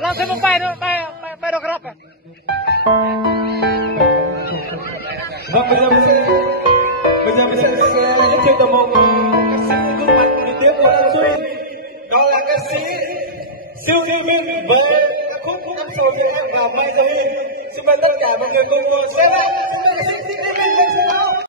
Langsung bay đồ grab à? Vâng, bây giờ mình sẽ giới thiệu toàn bộ ca sĩ gương mặt nổi tiếng của Đăng Duy. Đó là ca sĩ Siêu Siêu Vinh với ca khúc Năm Sầu Việt Nam và Mai Gia Huy. Xin mời tất cả mọi người cùng ngồi xem lại.